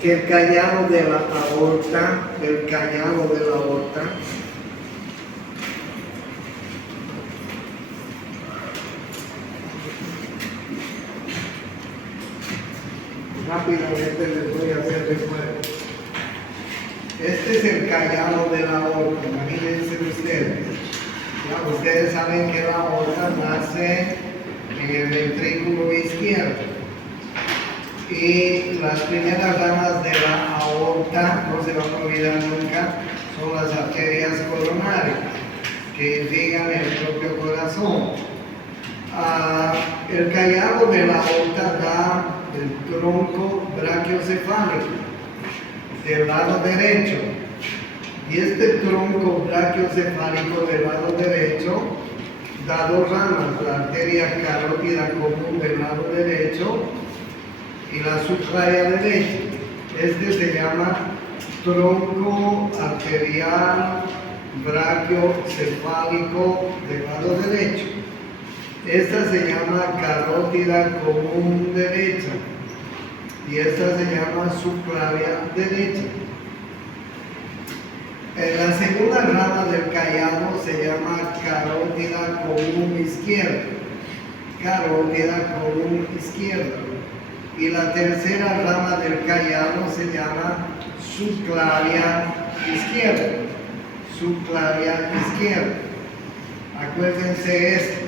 que el callado de la aorta, rápidamente les voy a hacer recuerdo. Este es el callado de la aorta, imagínense ustedes. Ya, ustedes saben que la aorta nace en el ventrículo izquierdo. Y las primeras ramas de la aorta, no se van a olvidar nunca, son las arterias coronarias, que irrigan el propio corazón. El callado de la aorta da el tronco brachiocefálico del lado derecho. Y este tronco brachiocefálico del lado derecho da dos ramas, la arteria carótida común del lado derecho y la subclavia derecha. Este se llama tronco arterial brachiocefálico del lado derecho. Esta se llama carótida común derecha y esta se llama subclavia derecha. La segunda rama del callado se llama carótida común izquierda. Carótida común izquierda. Y la tercera rama del callado se llama subclavia izquierda. Subclavia izquierda. Acuérdense esto.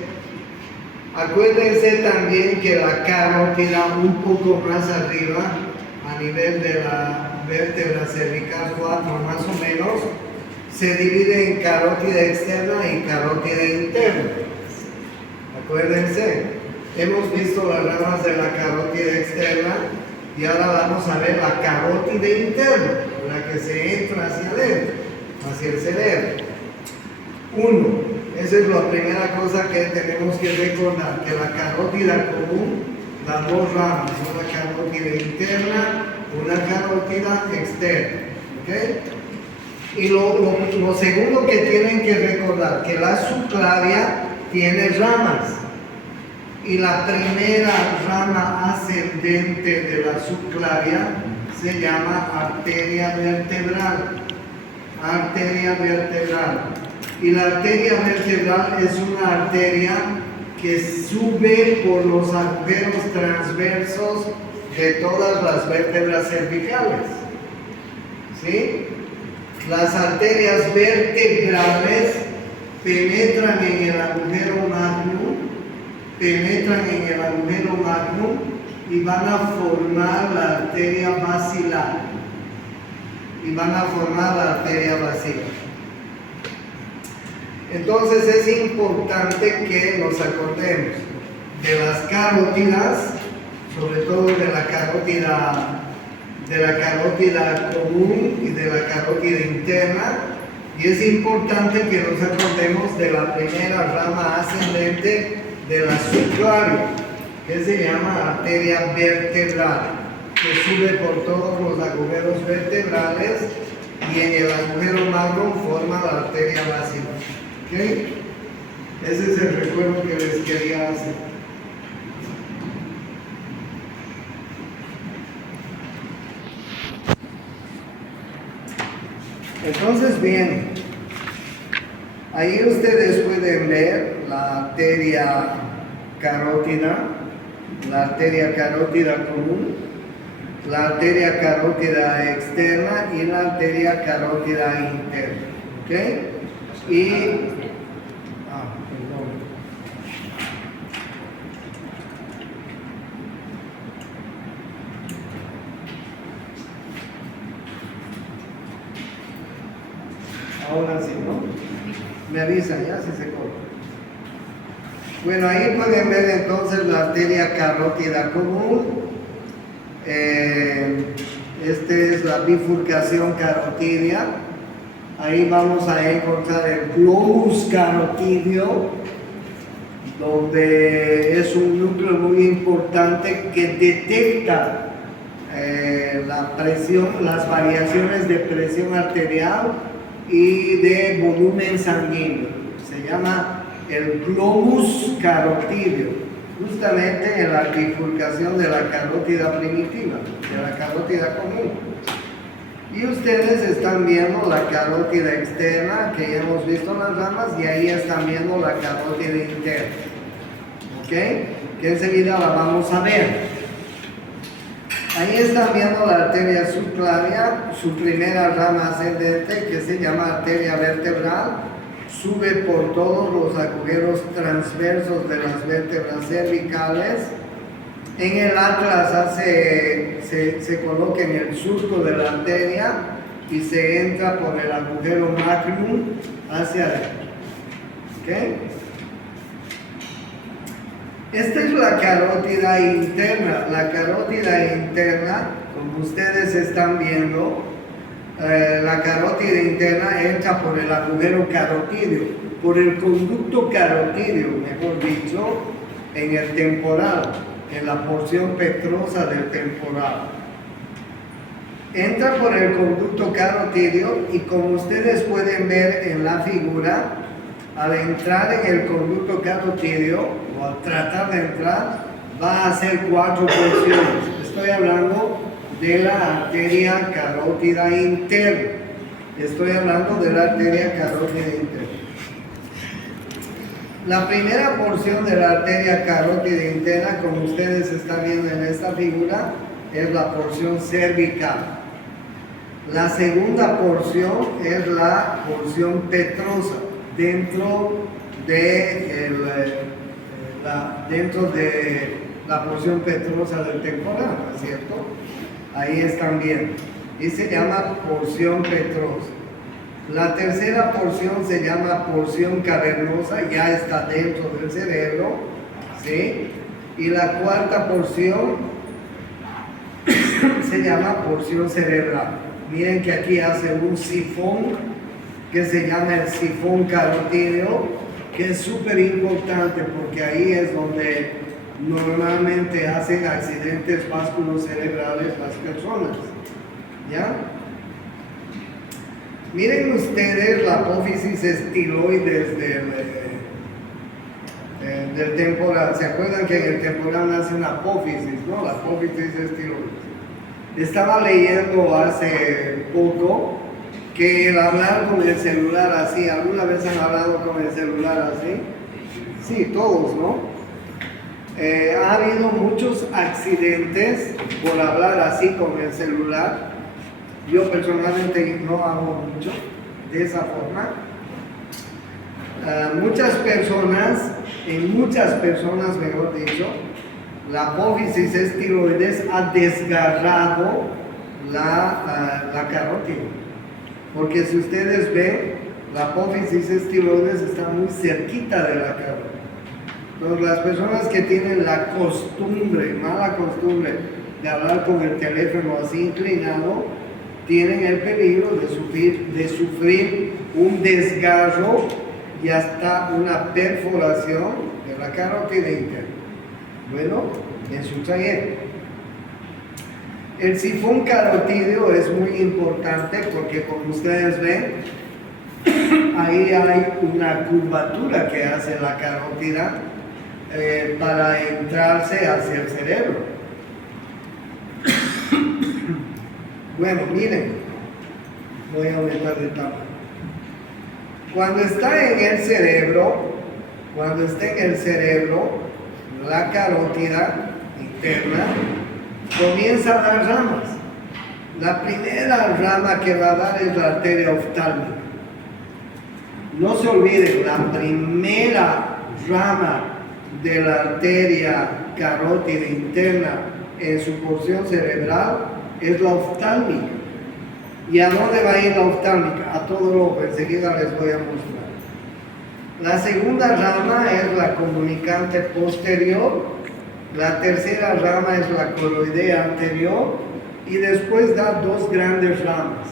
Acuérdense también que la carótida un poco más arriba, a nivel de la vértebra cervical 4 más o menos, se divide en carótida externa y carótida interna. Acuérdense, hemos visto las ramas de la carótida externa y ahora vamos a ver la carótida interna, la que se entra hacia adentro, hacia el cerebro. 1. Esa es la primera cosa que tenemos que recordar, que la carótida común da dos ramas, una carótida interna, una carótida externa. ¿Okay? Y lo segundo que tienen que recordar, que la subclavia tiene ramas. Y la primera rama ascendente de la subclavia se llama arteria vertebral. Arteria vertebral. Y la arteria vertebral es una arteria que sube por los agujeros transversos de todas las vértebras cervicales. ¿Sí? Las arterias vertebrales penetran en el agujero magnum, y van a formar la arteria basilar. Entonces es importante que nos acordemos de las carótidas, sobre todo de la carótida común y de la carótida interna, y es importante que nos acordemos de la primera rama ascendente de la subclavia, que se llama arteria vertebral, que sube por todos los agujeros vertebrales y en el agujero magnum forma la arteria basilar. ¿Okay? Ese es el recuerdo que les quería hacer. Entonces, bien, ahí ustedes pueden ver la arteria carótida común, la arteria carótida externa y la arteria carótida interna. ¿Okay? Ahora sí, ¿no? Me avisan ya si se corta. Bueno, ahí pueden ver entonces la arteria carótida común. Esta es la bifurcación carotidia. Ahí vamos a encontrar el globus carotidio, donde es un núcleo muy importante que detecta la presión, las variaciones de presión arterial y de volumen sanguíneo. Se llama el globus carotidio. justamente en la bifurcación de la carótida primitiva, de la carótida común. Y ustedes están viendo la carótida externa, que ya hemos visto en las ramas, y ahí están viendo la carótida interna. ¿Ok? Que enseguida la vamos a ver. Ahí están viendo la arteria subclavia, su primera rama ascendente, que se llama arteria vertebral, sube por todos los agujeros transversos de las vértebras cervicales. En el atlas se coloca en el surco de la arteria y se entra por el agujero magnum hacia adentro. ¿Okay? Esta es la carótida interna. La carótida interna, como ustedes están viendo, la carótida interna entra por el agujero carotídeo, por el conducto carotídeo, mejor dicho, en el temporal, en la porción petrosa del temporal. Entra por el conducto carotídeo y como ustedes pueden ver en la figura, al entrar en el conducto carotídeo o al tratar de entrar, va a hacer 4 porciones. Estoy hablando de la arteria carótida interna. Estoy hablando de la arteria carótida interna. La primera porción de la arteria carótida interna, como ustedes están viendo en esta figura, es la porción cervical. La segunda porción es la porción petrosa, dentro de la porción petrosa del temporal, ¿no es cierto? Ahí están viendo. Y se llama porción petrosa. La tercera porción se llama porción cavernosa, ya está dentro del cerebro, ¿sí? Y la cuarta porción se llama porción cerebral. Miren que aquí hace un sifón que se llama el sifón carotídeo, que es súper importante porque ahí es donde normalmente hacen accidentes vasculocerebrales las personas, ¿ya? Miren ustedes la apófisis estiloides del temporal. ¿Se acuerdan que en el temporal nace una apófisis, no? La apófisis estiloides. Estaba leyendo hace poco que el hablar con el celular así, ¿alguna vez han hablado con el celular así? Sí, todos, ¿no? Ha habido muchos accidentes por hablar así con el celular. Yo personalmente no hago mucho de esa forma. Muchas personas, mejor dicho, la apófisis estiloides ha desgarrado la carótida. Porque si ustedes ven, la apófisis estiloides está muy cerquita de la carótida. Entonces, las personas que tienen la costumbre, mala costumbre, de hablar con el teléfono así inclinado, tienen el peligro de sufrir un desgarro y hasta una perforación de la carótida interna. Bueno, en su trayecto. El sifón carotídeo es muy importante porque, como ustedes ven, ahí hay una curvatura que hace la carótida para entrarse hacia el cerebro. Bueno, miren, voy a aumentar de tamaño. Cuando está en el cerebro, la carótida interna comienza a dar ramas. La primera rama que va a dar es la arteria oftálmica. No se olviden, la primera rama de la arteria carótida interna en su porción cerebral es la oftálmica. ¿Y a dónde va a ir la oftálmica? A todo el ojo, enseguida les voy a mostrar. La segunda rama es la comunicante posterior, la tercera rama es la coroidea anterior y después da dos grandes ramas.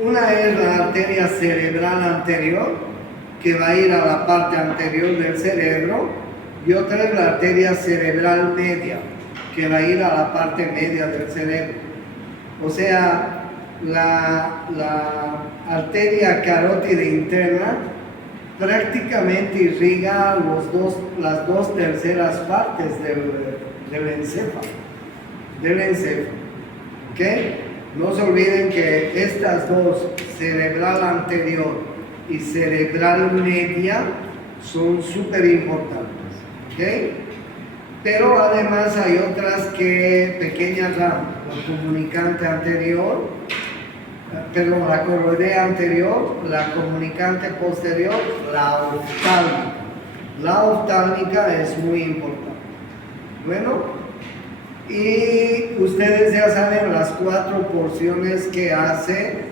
Una es la arteria cerebral anterior, que va a ir a la parte anterior del cerebro, y otra es la arteria cerebral media, que va a ir a la parte media del cerebro. O sea, la arteria carótida interna prácticamente irriga las dos terceras partes del encéfalo. ¿Ok? No se olviden que estas dos, cerebral anterior y cerebral media, son súper importantes. ¿Ok? Pero además hay otras pequeñas ramas, la comunicante anterior, la coroidea anterior, la comunicante posterior, la oftálmica. La oftálmica es muy importante. Bueno, y ustedes ya saben las 4 porciones que hace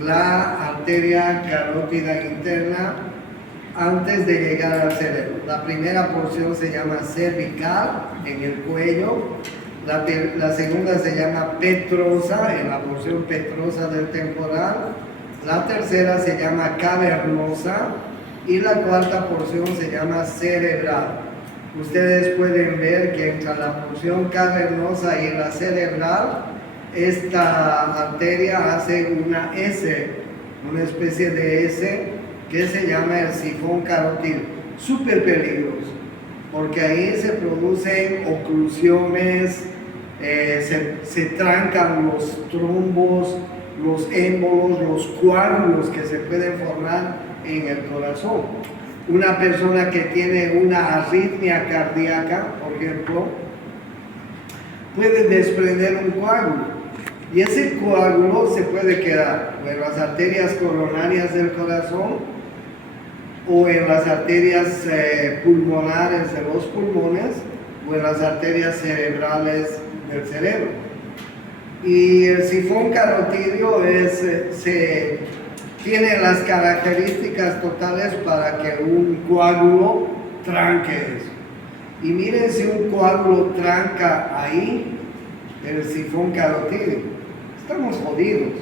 la arteria carótida interna antes de llegar al cerebro. La primera porción se llama cervical, en el cuello. La segunda se llama petrosa, en la porción petrosa del temporal. La tercera se llama cavernosa. Y la cuarta porción se llama cerebral. Ustedes pueden ver que entre la porción cavernosa y la cerebral, esta arteria hace una S, una especie de S, que se llama el sifón carotídeo. Súper peligroso, porque ahí se producen oclusiones, se trancan los trombos, los émbolos, los coágulos que se pueden formar en el corazón. Una persona que tiene una arritmia cardíaca, por ejemplo, puede desprender un coágulo, y ese coágulo se puede quedar o en las arterias coronarias del corazón o en las arterias pulmonares de los pulmones o en las arterias cerebrales del cerebro. Y el sifón carotídeo tiene las características totales para que un coágulo tranque eso. Y miren, si un coágulo tranca ahí el sifón carotídeo, estamos jodidos,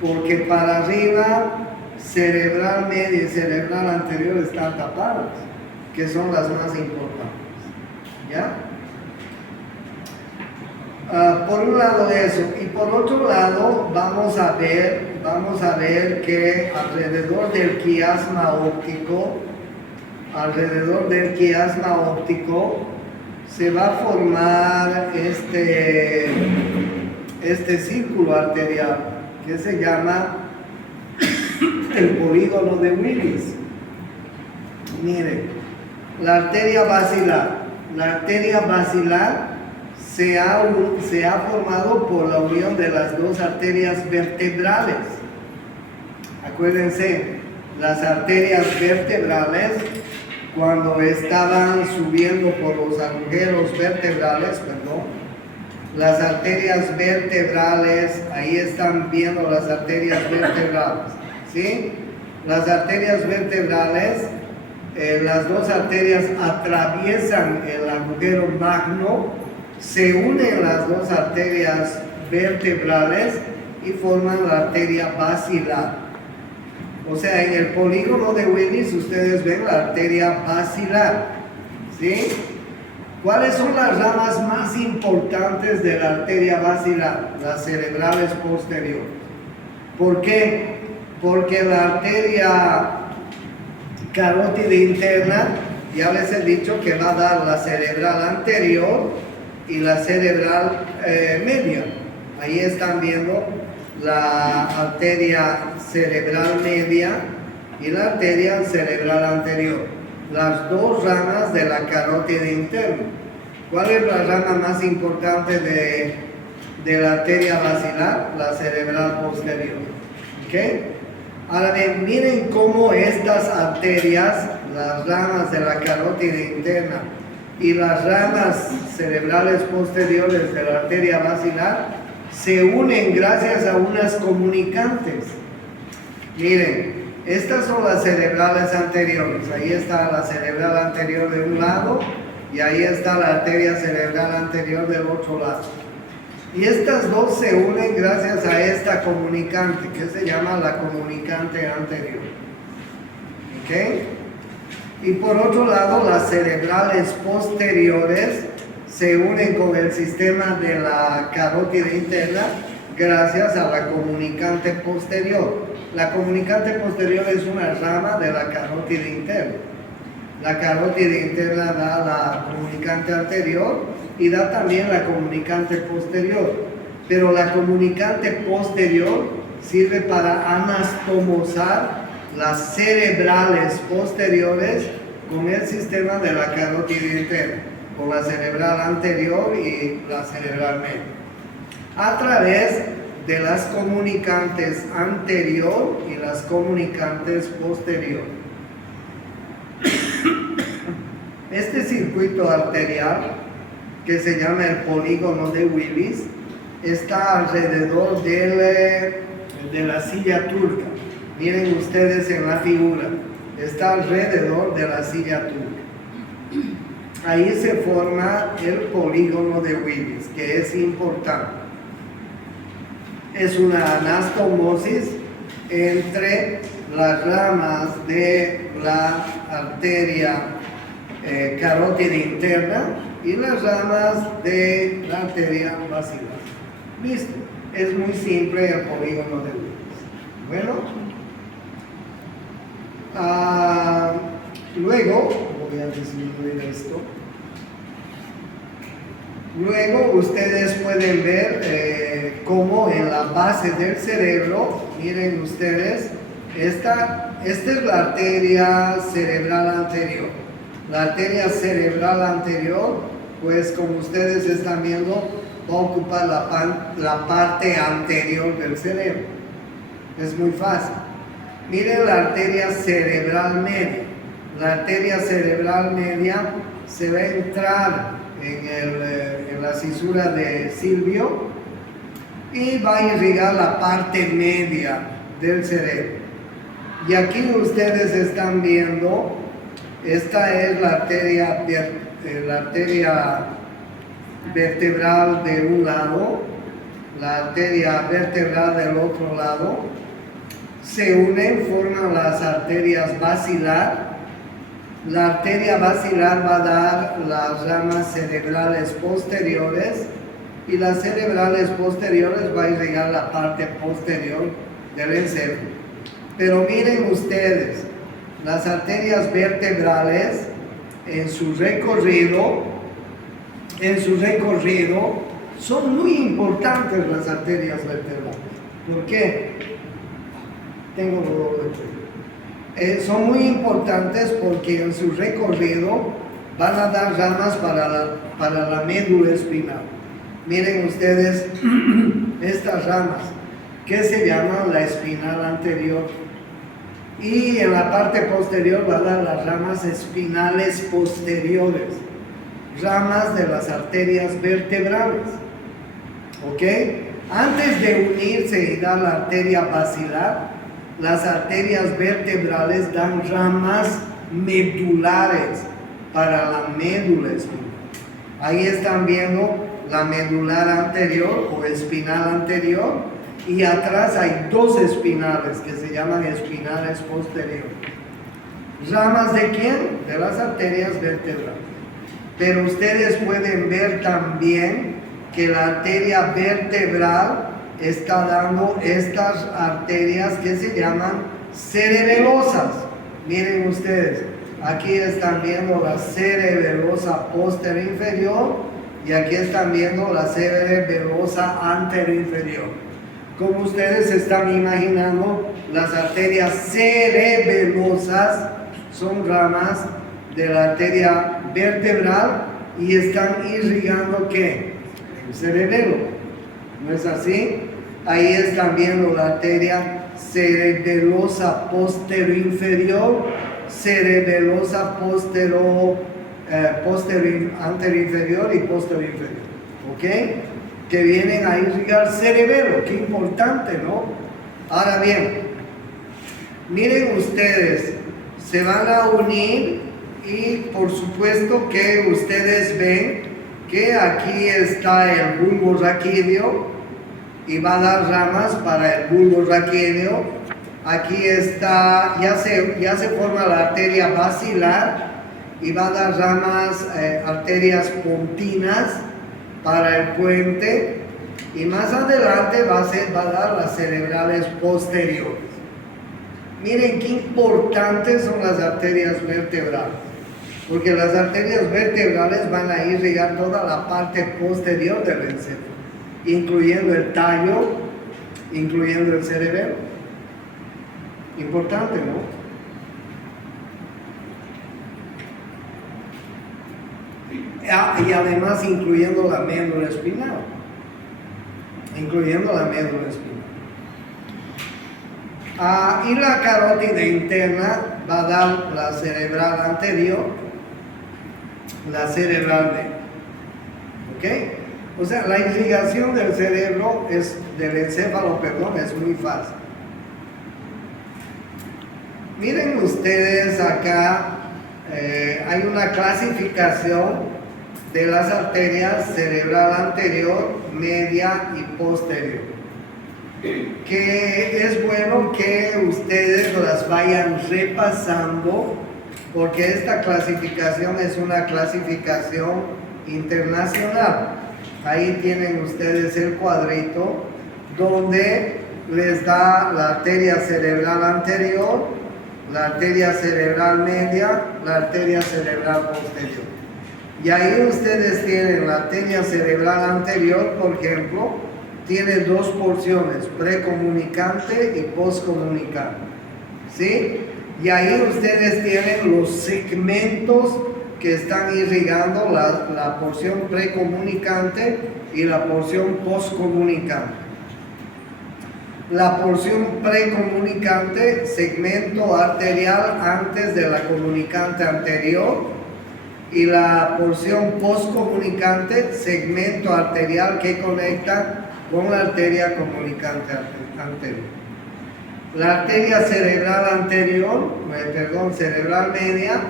porque para arriba cerebral media y cerebral anterior están tapadas, que son las más importantes. ¿Ya? Por un lado eso, y por otro lado vamos a ver que alrededor del quiasma óptico se va a formar este círculo arterial que se llama el polígono de Willis. Miren, la arteria basilar se ha formado por la unión de las dos arterias vertebrales. Acuérdense, las arterias vertebrales, cuando estaban subiendo por los agujeros vertebrales, las arterias vertebrales, ahí están viendo las arterias vertebrales, ¿sí? Las arterias vertebrales, las dos arterias atraviesan el agujero magno, se unen las dos arterias vertebrales y forman la arteria basilar. O sea, en el polígono de Willis ustedes ven la arteria basilar, ¿sí? ¿Cuáles son las ramas más importantes de la arteria basilar? Las cerebrales posteriores. ¿Por qué? Porque la arteria carótida interna, ya les he dicho que va a dar la cerebral anterior y la cerebral media. Ahí están viendo la arteria cerebral media y la arteria cerebral anterior, las dos ramas de la carótida interna. ¿Cuál es la rama más importante de la arteria basilar? La cerebral posterior. ¿Okay? Ahora bien, miren cómo estas arterias, las ramas de la carótida interna y las ramas cerebrales posteriores de la arteria basilar se unen gracias a unas comunicantes. Miren, estas son las cerebrales anteriores. Ahí está la cerebral anterior de un lado y ahí está la arteria cerebral anterior del otro lado. Y estas dos se unen gracias a esta comunicante que se llama la comunicante anterior. ¿Ok? Y por otro lado, las cerebrales posteriores se unen con el sistema de la carótida interna gracias a la comunicante posterior. La comunicante posterior es una rama de la carótida interna. La carótida interna da la comunicante anterior y da también la comunicante posterior. Pero la comunicante posterior sirve para anastomosar las cerebrales posteriores con el sistema de la carótida interna, con la cerebral anterior y la cerebral media, a través de las comunicantes anterior y las comunicantes posterior. Este circuito arterial, que se llama el polígono de Willis, está alrededor de la silla turca. Miren ustedes en la figura, está alrededor de la silla turca. Ahí se forma el polígono de Willis, que es importante. Es una anastomosis entre las ramas de la arteria carótida interna y las ramas de la arteria basilar. Listo, es muy simple el polígono de Willis. Bueno, luego, voy a disminuir esto. Luego ustedes pueden ver cómo en la base del cerebro, miren ustedes, esta es la arteria cerebral anterior. La arteria cerebral anterior, pues como ustedes están viendo, va a ocupar la parte anterior del cerebro. Es muy fácil. Miren la arteria cerebral media. La arteria cerebral media se va a entrar en la cisura de Silvio y va a irrigar la parte media del cerebro. Y aquí ustedes están viendo, esta es la arteria vertebral de un lado, la arteria vertebral del otro lado, se unen, forman las arterias basilar. La arteria basilar va a dar las ramas cerebrales posteriores y las cerebrales posteriores va a irrigar la parte posterior del encéfalo. Pero miren ustedes, las arterias vertebrales en su recorrido son muy importantes las arterias vertebrales. ¿Por qué? Tengo dolor de cuello. Son muy importantes porque en su recorrido van a dar ramas para la médula espinal. Miren ustedes estas ramas que se llaman la espinal anterior, y en la parte posterior va a dar las ramas espinales posteriores, ramas de las arterias vertebrales. ¿Ok? Antes de unirse y dar la arteria basilar, las arterias vertebrales dan ramas medulares para la médula espinal. Ahí están viendo la medular anterior o espinal anterior, y atrás hay dos espinales que se llaman espinales posteriores. ¿Ramas de quién? De las arterias vertebrales. Pero ustedes pueden ver también que la arteria vertebral está dando estas arterias que se llaman cerebelosas. Miren ustedes, aquí están viendo la cerebelosa posterior inferior y aquí están viendo la cerebelosa anterior inferior. Como ustedes están imaginando, las arterias cerebelosas son ramas de la arteria vertebral y están irrigando ¿qué? El cerebelo. ¿No es así? Ahí están viendo la arteria cerebelosa posterior inferior, cerebelosa anterior inferior y posterior inferior. ¿Ok? Que vienen a irrigar cerebelo. Qué importante, ¿no? Ahora bien, miren ustedes, se van a unir y por supuesto que ustedes ven que aquí está el bulbo raquídeo y va a dar ramas para el bulbo raquídeo. Aquí está, ya se forma la arteria basilar y va a dar ramas, arterias pontinas para el puente, y más adelante va a dar las cerebrales posteriores. Miren qué importantes son las arterias vertebrales, porque las arterias vertebrales van a irrigar toda la parte posterior del encéfalo, incluyendo el tallo, incluyendo el cerebelo. Importante, ¿no? Y además incluyendo la médula espinal. Y la carótida interna va a dar la cerebral anterior, la cerebral media. ¿Ok? O sea, la irrigación del cerebro, del encéfalo, es muy fácil. Miren ustedes acá, hay una clasificación de las arterias cerebral anterior, media y posterior, que es bueno que ustedes las vayan repasando, porque esta clasificación es una clasificación internacional. Ahí tienen ustedes el cuadrito donde les da la arteria cerebral anterior, la arteria cerebral media, la arteria cerebral posterior. Y ahí ustedes tienen la arteria cerebral anterior, por ejemplo, tiene dos porciones, precomunicante y poscomunicante. ¿Sí? Y ahí ustedes tienen los segmentos que están irrigando la porción precomunicante y la porción poscomunicante. La porción precomunicante, segmento arterial antes de la comunicante anterior, y la porción poscomunicante, segmento arterial que conecta con la arteria comunicante anterior. La arteria cerebral cerebral media,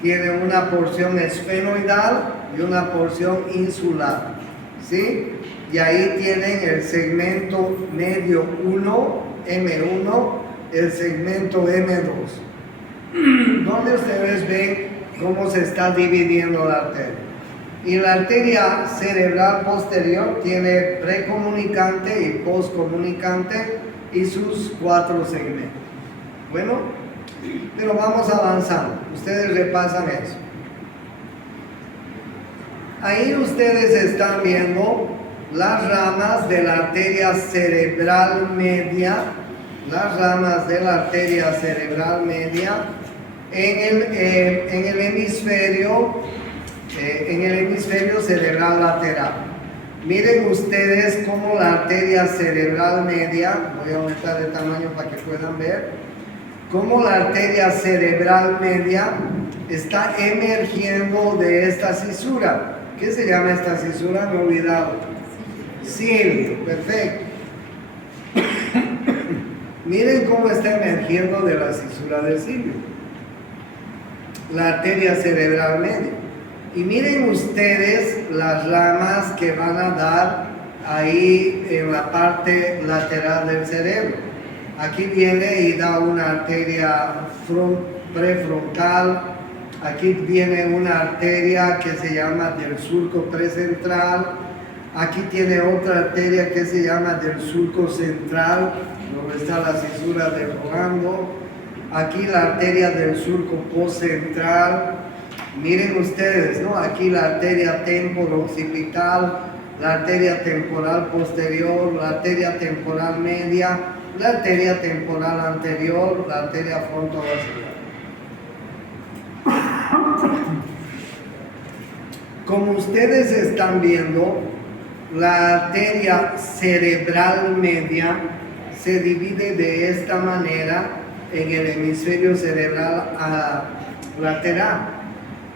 tiene una porción esfenoidal y una porción insular, ¿sí? Y ahí tienen el segmento medio 1, M1, el segmento M2, donde ustedes ven cómo se está dividiendo la arteria. Y la arteria cerebral posterior tiene precomunicante y poscomunicante y sus 4 segmentos. Bueno, pero vamos avanzando. Ustedes repasan eso. Ahí ustedes están viendo las ramas de la arteria cerebral media, en el hemisferio cerebral lateral. Miren ustedes cómo la arteria cerebral media, voy a aumentar el tamaño para que puedan ver, cómo la arteria cerebral media está emergiendo de esta cisura. ¿Qué se llama esta cisura? Me he olvidado. Cilio, perfecto. Miren cómo está emergiendo de la cisura del cilio la arteria cerebral media. Y miren ustedes las ramas que van a dar ahí en la parte lateral del cerebro. Aquí viene y da una arteria prefrontal. Aquí viene una arteria que se llama del surco precentral. Aquí tiene otra arteria que se llama del surco central, donde está la cisura del Rolando. Aquí la arteria del surco postcentral. Miren ustedes, ¿no? Aquí la arteria temporo-occipital, la arteria temporal posterior, la arteria temporal media, la arteria temporal anterior, la arteria frontovascular. Como ustedes están viendo, la arteria cerebral media se divide de esta manera en el hemisferio cerebral lateral.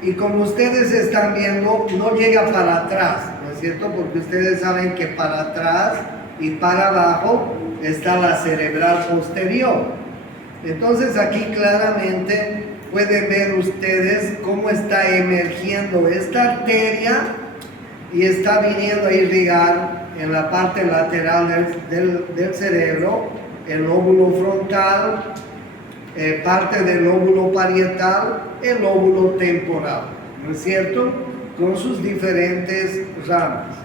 Y como ustedes están viendo, no llega para atrás, ¿no es cierto? Porque ustedes saben que para atrás y para abajo está la cerebral posterior. Entonces aquí claramente pueden ver ustedes cómo está emergiendo esta arteria y está viniendo a irrigar en la parte lateral del cerebro, el lóbulo frontal, parte del lóbulo parietal, el lóbulo temporal, ¿no es cierto? Con sus diferentes ramas.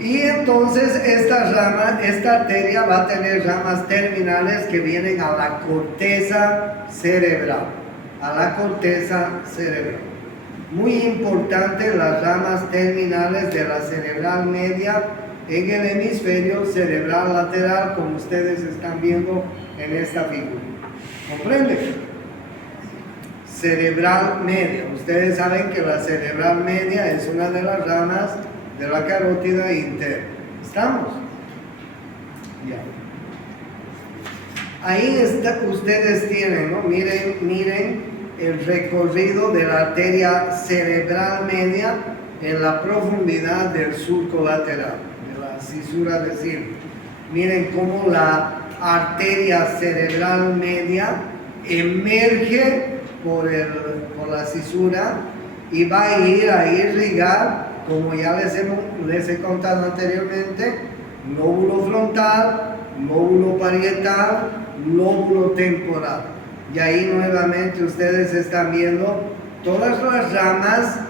Y entonces esta rama, esta arteria va a tener ramas terminales que vienen a la corteza cerebral. A la corteza cerebral. Muy importante las ramas terminales de la cerebral media en el hemisferio cerebral lateral, como ustedes están viendo en esta figura. ¿Comprenden? Cerebral media. Ustedes saben que la cerebral media es una de las ramas de la carótida interna. ¿Estamos? Ya. Ahí está, ustedes tienen, ¿no? Miren el recorrido de la arteria cerebral media en la profundidad del surco lateral, de la cisura del circo. Miren cómo la arteria cerebral media emerge por la cisura y va a irrigar, como ya les he contado anteriormente, lóbulo frontal, lóbulo parietal, lóbulo temporal. Y ahí nuevamente ustedes están viendo todas las ramas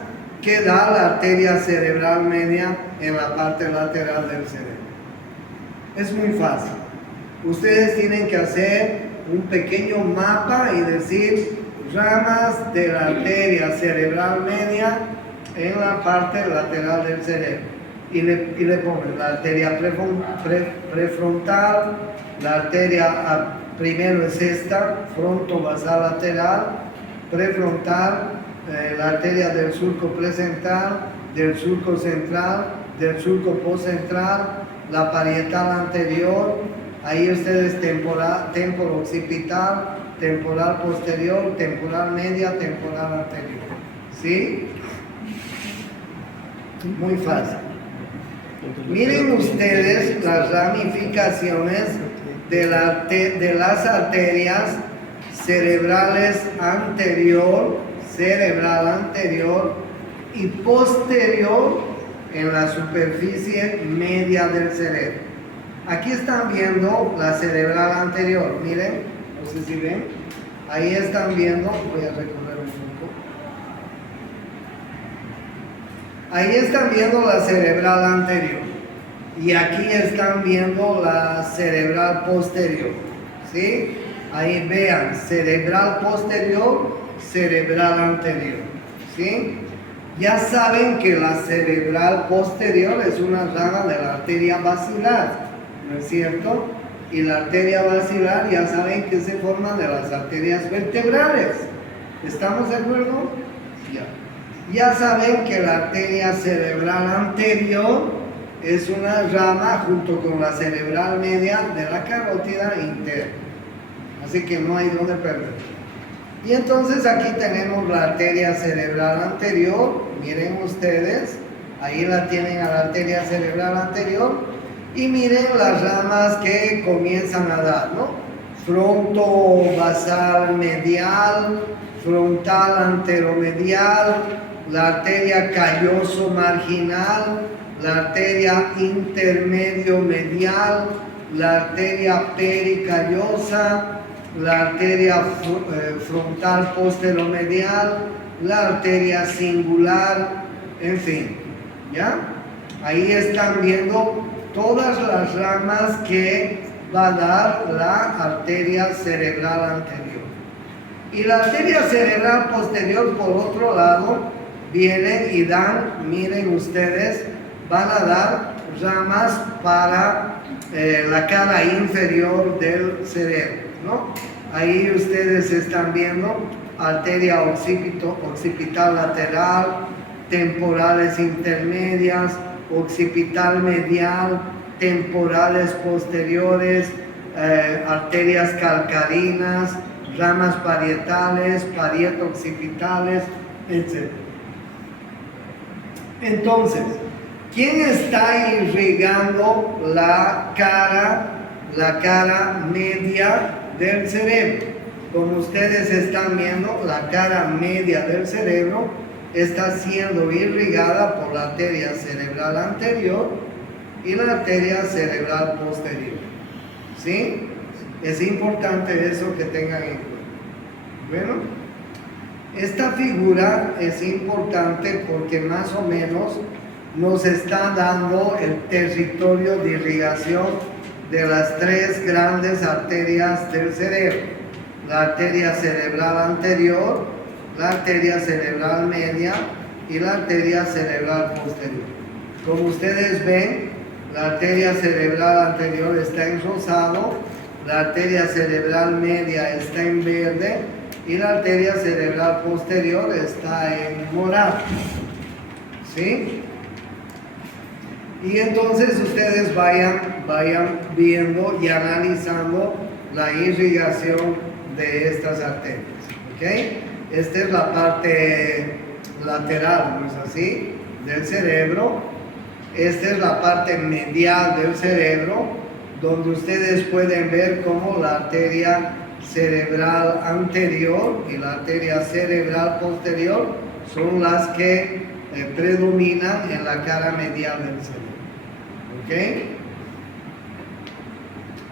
que da la arteria cerebral media en la parte lateral del cerebro. Es muy fácil. Ustedes tienen que hacer un pequeño mapa y decir ramas de la arteria cerebral media en la parte lateral del cerebro. Y le ponen la arteria prefrontal, la arteria primero es esta, fronto-basal lateral, prefrontal, la arteria del surco presental, del surco central, del surco postcentral, la parietal anterior, ahí ustedes temporo occipital, temporal posterior, temporal media, temporal anterior. ¿Sí? Muy fácil. Miren ustedes las ramificaciones de las arterias cerebrales cerebral anterior y posterior en la superficie media del cerebro. Aquí están viendo la cerebral anterior, miren, no sé si ven, ahí están viendo, voy a recorrer un poco. Ahí están viendo la cerebral anterior y aquí están viendo la cerebral posterior, ¿sí? Ahí vean, cerebral posterior, cerebral anterior, ¿sí? Ya saben que la cerebral posterior es una rama de la arteria basilar, ¿no es cierto? Y la arteria basilar ya saben que se forma de las arterias vertebrales. ¿Estamos de acuerdo? Ya saben que la arteria cerebral anterior es una rama junto con la cerebral media de la carótida interna. Así que no hay donde perder. Y entonces aquí tenemos la arteria cerebral anterior. Miren ustedes, ahí la tienen a la arteria cerebral anterior. Y miren las ramas que comienzan a dar, ¿no? Fronto-basal medial, frontal anteromedial, la arteria calloso marginal, la arteria intermedio medial, la arteria pericallosa, la arteria frontal posteromedial, la arteria singular, en fin, ¿ya? Ahí están viendo todas las ramas que va a dar la arteria cerebral anterior. Y la arteria cerebral posterior, por otro lado, vienen y dan, miren ustedes, van a dar ramas para la cara inferior del cerebro, ¿no? Ahí ustedes están viendo arteria occipital lateral, temporales intermedias, occipital medial, temporales posteriores, arterias calcarinas, ramas parietales, parieto-occipitales, etc. Entonces, ¿quién está irrigando la cara media del cerebro? Como ustedes están viendo, la cara media del cerebro está siendo irrigada por la arteria cerebral anterior y la arteria cerebral posterior. ¿Sí? Es importante eso que tengan en cuenta. Bueno, esta figura es importante porque más o menos nos está dando el territorio de irrigación de las tres grandes arterias del cerebro: la arteria cerebral anterior, la arteria cerebral media y la arteria cerebral posterior. Como ustedes ven, la arteria cerebral anterior está en rosado, la arteria cerebral media está en verde y la arteria cerebral posterior está en morado. ¿Sí? Y entonces ustedes vayan viendo y analizando la irrigación de estas arterias. ¿Okay? Esta es la parte lateral, ¿no es así?, del cerebro. Esta es la parte medial del cerebro, donde ustedes pueden ver cómo la arteria cerebral anterior y la arteria cerebral posterior son las que predominan en la cara medial del cerebro. ¿Ok?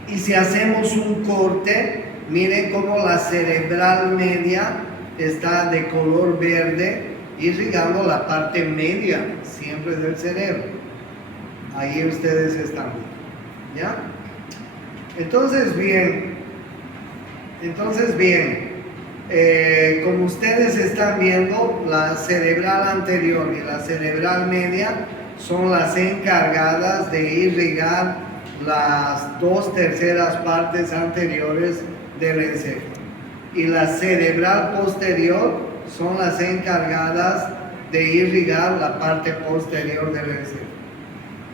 Y si hacemos un corte, miren cómo la cerebral media está de color verde, irrigando la parte media siempre del cerebro. Ahí ustedes están viendo, ¿ya? Entonces bien, como ustedes están viendo, la cerebral anterior y la cerebral media son las encargadas de irrigar las 2/3 partes anteriores del encéfalo, y la cerebral posterior son las encargadas de irrigar la parte posterior del encéfalo.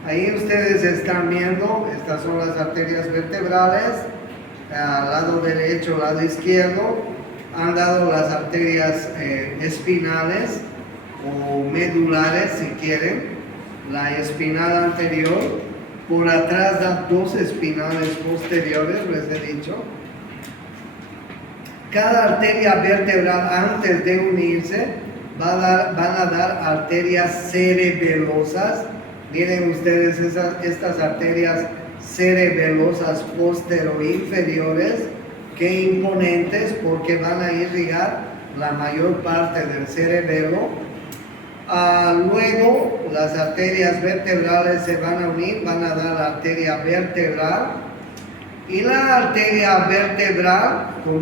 Ahí ustedes están viendo, estas son las arterias vertebrales, al lado derecho, lado izquierdo, han dado las arterias espinales o medulares, si quieren. La espinal anterior, por atrás dan 2 espinales posteriores, les he dicho. Cada arteria vertebral, antes de unirse, van a dar arterias cerebelosas. Miren ustedes estas arterias cerebelosas posteroinferiores, qué imponentes, porque van a irrigar la mayor parte del cerebelo. Luego las arterias vertebrales se van a unir, van a dar la arteria vertebral, y la arteria vertebral con